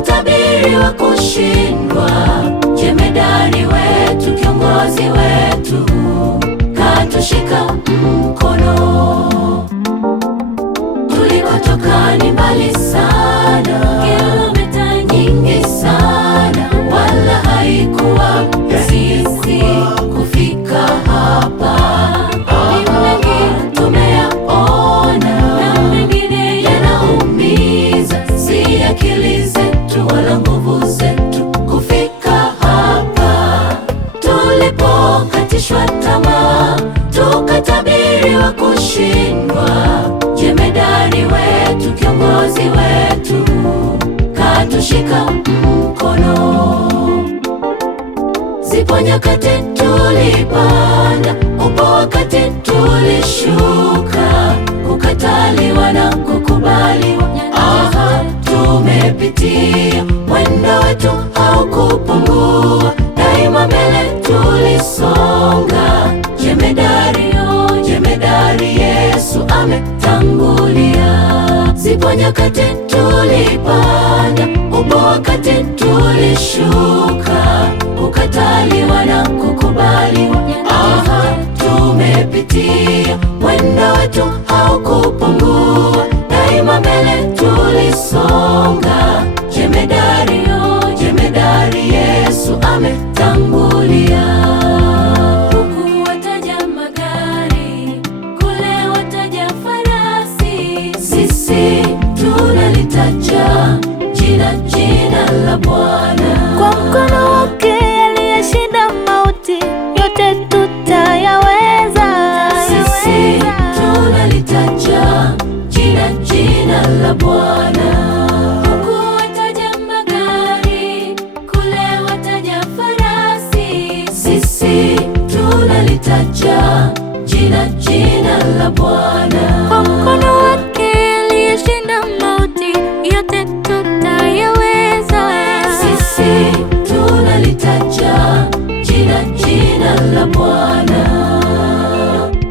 tukatabiri wa kushindwa. Jemedari wetu, kiongozi wetu, katushika mkono. Tulikotoka ni mbali sana, kilomita nyingi sana, wala haikuwa sisi kufika hapa. Ni mengi tumeyaona na mengine yanaumiza, si akili zetu wala nguvu zetu kufika hapa. Tulipokatishwa tamaa, tukatabiri wa kushindwa. Jemedari wetu, kiongozi wetu, katushika mkono. Zipo nyakati tulipanda, upo wakati tulishuka, kukataliwa na kukubaliwa. Aha, tumepitia, mwendo wetu haukupungua, daima mbele tulisonga. Jemedari, oh, jemedari Yesu ametangulia. Zipo nyakati tulipanda, upo wakati tulishuka, kukataliwa na kukubaliwa. Aha, tumepitia, mwendo wetu haukupungua, daima mbele tulisonga. Jemedari, oh, jemedari Yesu ametangulia. Huku wataja magari, kule wataja farasi, sisi tunalitaja jina la Bwana. Kwa mkono wake aliyeshinda mauti, yote tutayaweza. Sisi tunalitaja jina la Bwana. Huku wataja magari, kule wataja farasi, sisi tunalitaja jina la Bwana. Kwa mkono wake aliyeshinda mauti, yote tutayaweza. Sisi tunalitaja jina la Bwana.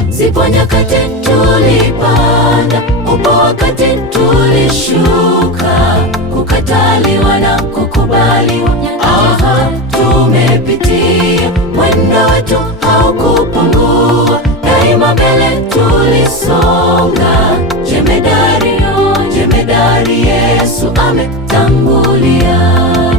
Zipo nyakati tulipanda, upo wakati tulishuka, kukataliwa na kukubaliwa. Aha, tumepitia, mwendo wetu haukupungua, daima mbele tulisonga. Jemedari, oh, jemedari Yesu ametangulia.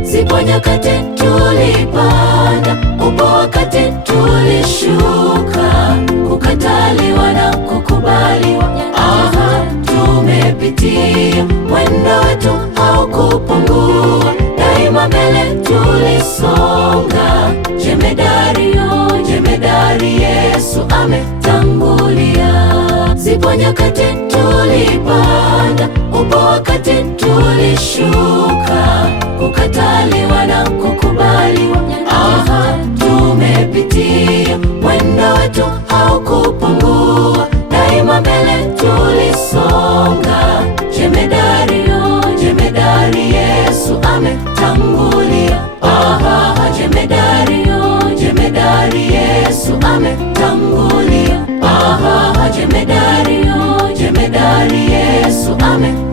Zipo nyakati tulipanda, upo wakati tulishuka, kukataliwa na kukubaliwa. Aha, tumepitia, mwendo wetu haukupungua, daima mbele tulisonga. Jemedari, oh, jemedari Yesu ametangulia. Zipo nyakati tulipanda, upo wakati tulishuka, kukataliwa na kukubaliwa. Aha, tumepitia, mwendo wetu haukupungua, daima mbele tulisonga. Jemedari, oh, jemedari Yesu ametangulia. Aha, jemedari, oh, jemedari Yesu ametangulia. Aha, jemedari, oh, jemedari Yesu ametangulia.